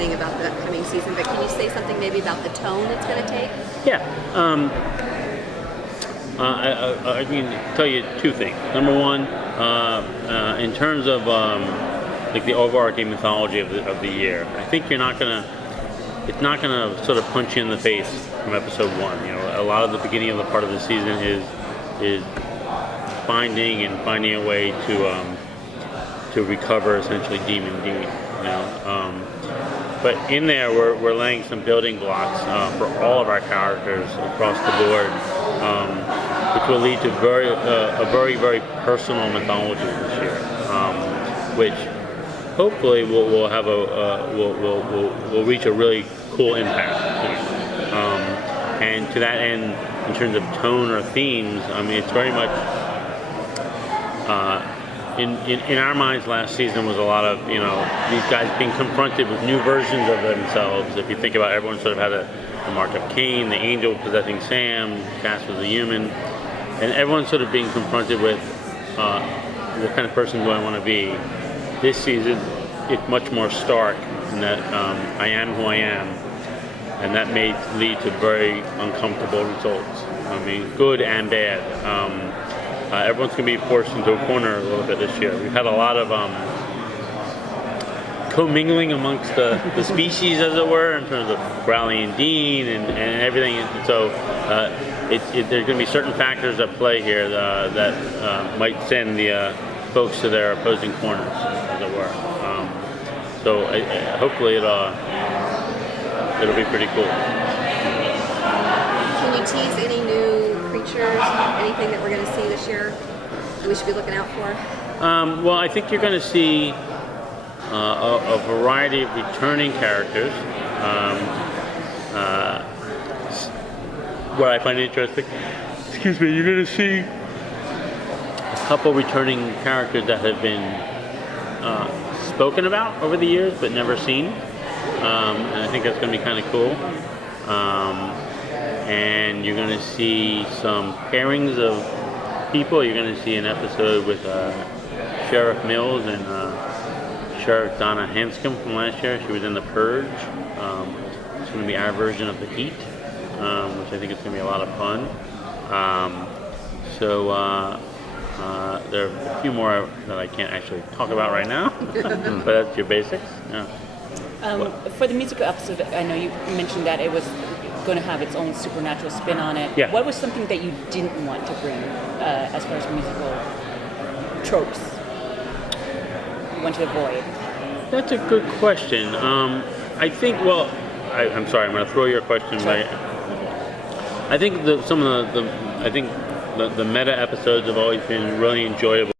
anything about the upcoming season, but can you say something maybe about the tone it's going to take? Yeah. I can tell you two things. Number one, in terms of like the overarching mythology of the year, I think it's not gonna sort of punch you in the face from episode one. You know, a lot of the beginning of the part of the season is finding a way to recover essentially Demon D. You know, but in there we're laying some building blocks for all of our characters across the board, which will lead to a very personal mythology this year, which hopefully will have will reach a really cool impact point. And to that end, in terms of tone or themes, I mean, it's very much in our minds. Last season was a lot of these guys being confronted with new versions of themselves. If you think about, everyone sort of had the mark of Cain, the angel possessing Sam, Cass was a human, and everyone's sort of being confronted with what kind of person do I want to be. This season, it's much more stark in that I am who I am, and that may lead to very uncomfortable results. I mean, good and bad. Everyone's going to be forced into a corner a little bit this year. We've had a lot of commingling amongst the species, as it were, in terms of Growly and Dean and everything. And so there's going to be certain factors at play here that might send the folks to their opposing corners, as it were. So hopefully it'll be pretty cool. Can you tease any new creatures, anything that we're going to see this year that we should be looking out for? Well, I think you're going to see a variety of returning characters. What I find interesting, you're going to see a couple returning characters that have been spoken about over the years but never seen. And I think that's going to be kind of cool. And you're going to see some pairings of people. You're going to see an episode with Sheriff Mills and Sheriff Donna Hanscom from last year. She was in The Purge. It's going to be our version of The Heat, which I think is going to be a lot of fun. There are a few more that I can't actually talk about right now, but that's your basics. Yeah. For the musical episode, I know you mentioned that it was going to have its own supernatural spin on it. Yeah. What was something that you didn't want to bring as far as musical tropes you want to avoid? That's a good question. I think, I'm sorry, I'm going to throw your question right. I think the meta episodes have always been really enjoyable.